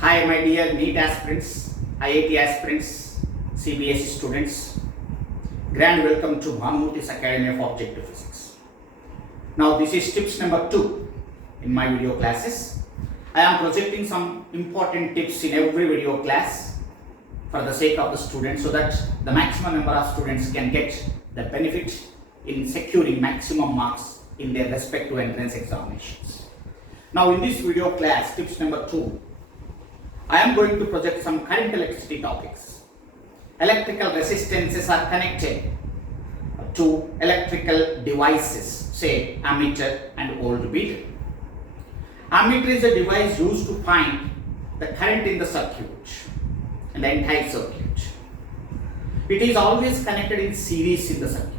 Hi, my dear NEET aspirants, IIT aspirants, CBSE students. Grand welcome to Bhanu Academy of Objective Physics. Now, this is tips number 2 in my video classes. I am projecting some important tips in every video class for the sake of the students so that the maximum number of students can get the benefit in securing maximum marks in their respective entrance examinations. Now, in this video class, tips number 2, I am going to project some current electricity topics. Electrical resistances are connected to electrical devices, say ammeter and voltmeter. Ammeter is a device used to find the current in the circuit, in the entire circuit. It is always connected in series in the circuit.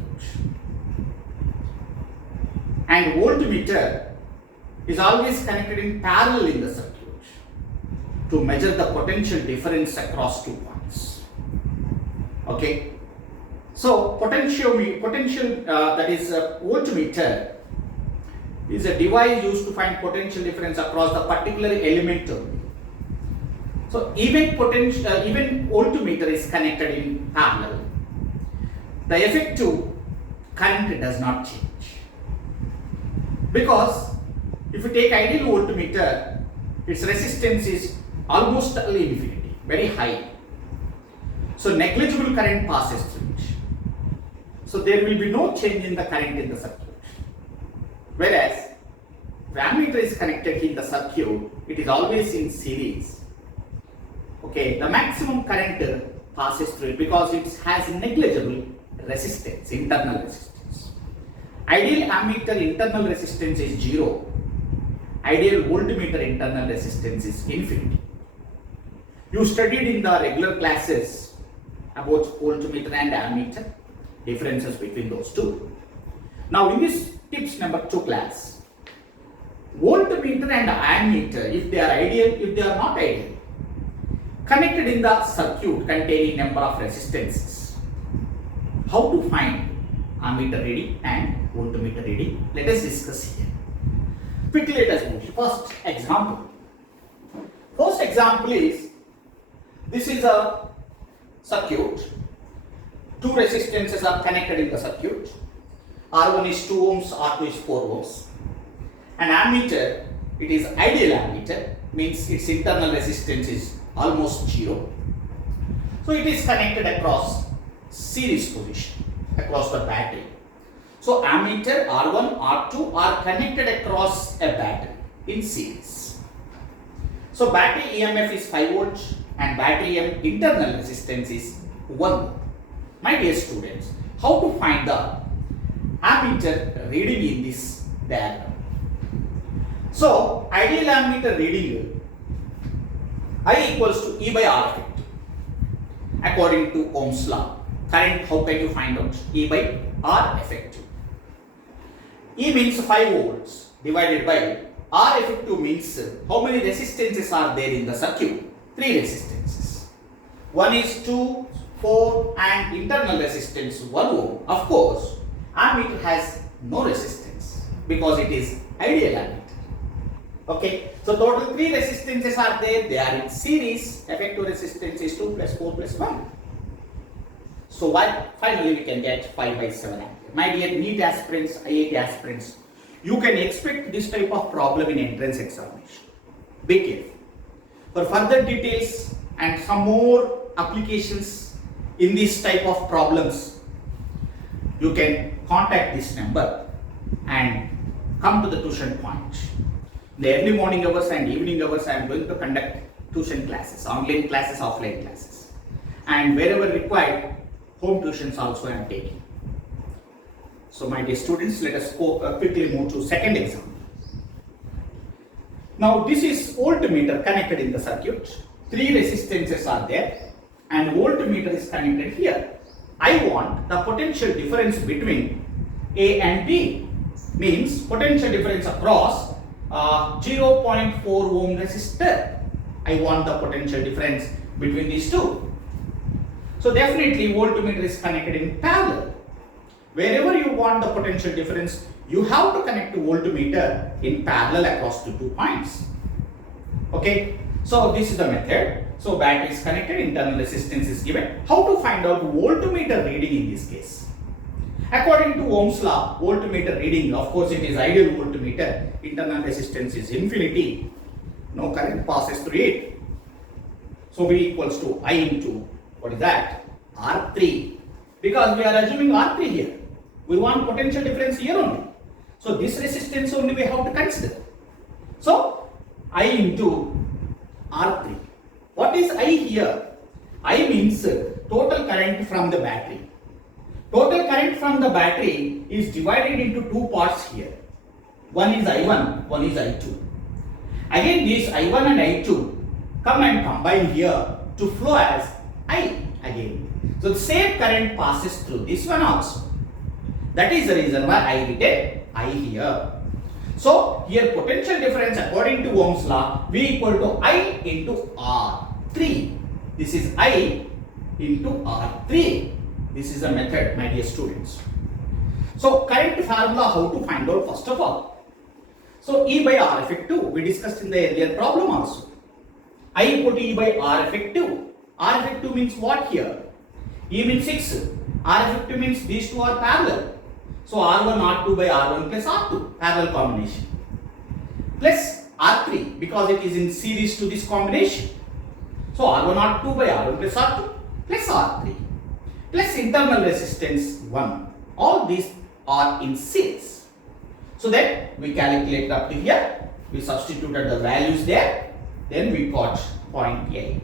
And voltmeter is always connected in parallel in the circuit to measure the potential difference across 2 points. Okay, so that is a voltmeter is a device used to find potential difference across the particular element only. So even voltmeter is connected in parallel. The effective current does not change, because if you take ideal voltmeter, its resistance is almost infinity, very high. So negligible current passes through it. So there will be no change in the current in the circuit. Whereas if ammeter is connected in the circuit, it is always in series. Okay, the maximum current passes through it because it has negligible resistance, internal resistance. Ideal ammeter internal resistance is 0. Ideal voltmeter internal resistance is infinity. You studied in the regular classes about voltmeter and ammeter, differences between those two. Now in this tips number 2 class, voltmeter and ammeter, if they are ideal, if they are not ideal, connected in the circuit containing number of resistances. How to find ammeter reading and voltmeter reading? Let us discuss here. Quickly let us move. First example. First example is, this is a circuit. 2 resistances are connected in the circuit. R1 is 2 ohms, R2 is 4 ohms. An ammeter, it is ideal ammeter, means its internal resistance is almost 0. So it is connected across series position, across the battery. So ammeter R1, R2 are connected across a battery in series. So battery EMF is 5 volts and battery internal resistance is 1 ohm. My dear students, how to find the ammeter reading in this diagram? So ideal ammeter reading, I equals to E by R effective according to Ohm's law. Current, how can you find out? E by R effective. E means 5 volts divided by R effective means how many resistances are there in the circuit? 3 resistances. One is 2, 4 and internal resistance 1 ohm. Of course, ammeter has no resistance because it is ideal ammeter. Okay, so total 3 resistances are there. They are in series. Effective resistance is 2 plus 4 plus 1. So finally we can get 5 by 7 ampere. My dear NEET aspirants, IIT aspirants, you can expect this type of problem in entrance examination. Be careful. For further details and some more applications in this type of problems, you can contact this number and come to the tuition point. In the early morning hours and evening hours, I am going to conduct tuition classes, online classes, offline classes. And wherever required, home tuitions also I am taking. So my dear students, let us quickly move to second example. Now this is voltmeter connected in the circuit. 3 resistances are there and voltmeter is connected here. I want the potential difference between A and B, means potential difference across 0.4 ohm resistor. I want the potential difference between these two. So definitely voltmeter is connected in parallel. Wherever you want the potential difference, you have to connect the voltmeter in parallel across the 2 points. Okay, So this is the method. So battery is connected, internal resistance is given. How to find out voltmeter reading in this case? According to Ohm's law, voltmeter reading, of course it is ideal voltmeter, internal resistance is infinity, no current passes through it. So V equals to I into, what is that? R3. Because we are assuming R3 here. We want potential difference here only. So this resistance only we have to consider. So I into R3. What is I here? I means total current from the battery. Total current from the battery is divided into two parts here. One is I1, one is I2. Again these I1 and I2 come and combine here to flow as I again. So the same current passes through this one also. That is the reason why I written I here. So here potential difference according to Ohm's law, V equal to I into R3. This is I into R3. This is a method, my dear students. So current formula, how to find out first of all. So E by R effective, we discussed in the earlier problem also. I equal to E by R effective. R effective means what here? E means 6. R effective means these two are parallel. So R1 R2 by R1 plus R2, parallel combination. Plus R3 because it is in series to this combination. So R1 R2 by R1 plus R2 plus R3 plus internal resistance 1. All these are in series. So then we calculate up to here. We substituted the values there. Then we got 0.8.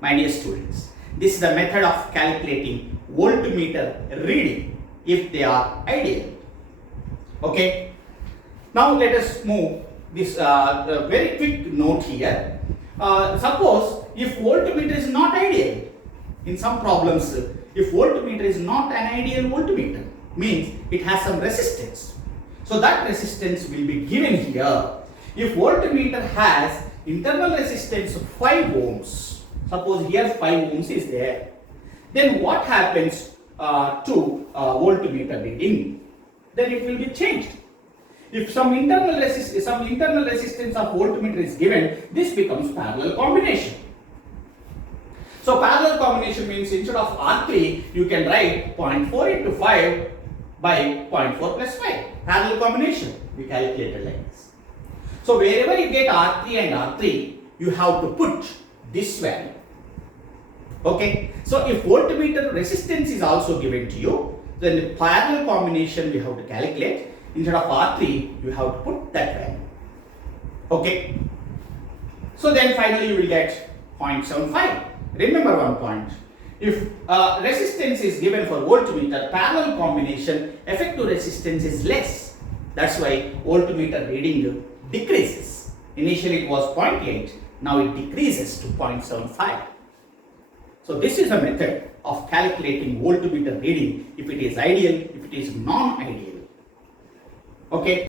My dear students, this is the method of calculating voltmeter reading if they are ideal. Okay. Now let us move this very quick note here. Suppose if voltmeter is not ideal, in some problems, if voltmeter is not an ideal voltmeter, means it has some resistance. So that resistance will be given here. If voltmeter has internal resistance of 5 ohms, suppose here 5 ohms is there, then what happens to voltmeter reading? Then it will be changed. If some internal resistance of voltmeter is given, this becomes parallel combination. So parallel combination means instead of R3, you can write 0.4 into 5 by 0.4 plus 5. Parallel combination, we calculated like this. So wherever you get R3 and R3, you have to put this value. Okay. So if voltmeter resistance is also given to you, then the parallel combination we have to calculate. Instead of R3, you have to put that value. Okay. So then finally you will get 0.75. Remember one point. If resistance is given for voltmeter, parallel combination, effective resistance is less. That's why voltmeter reading decreases. Initially it was 0.8, now it decreases to 0.75. So this is a method of calculating voltmeter reading if it is ideal, if it is non-ideal. Okay.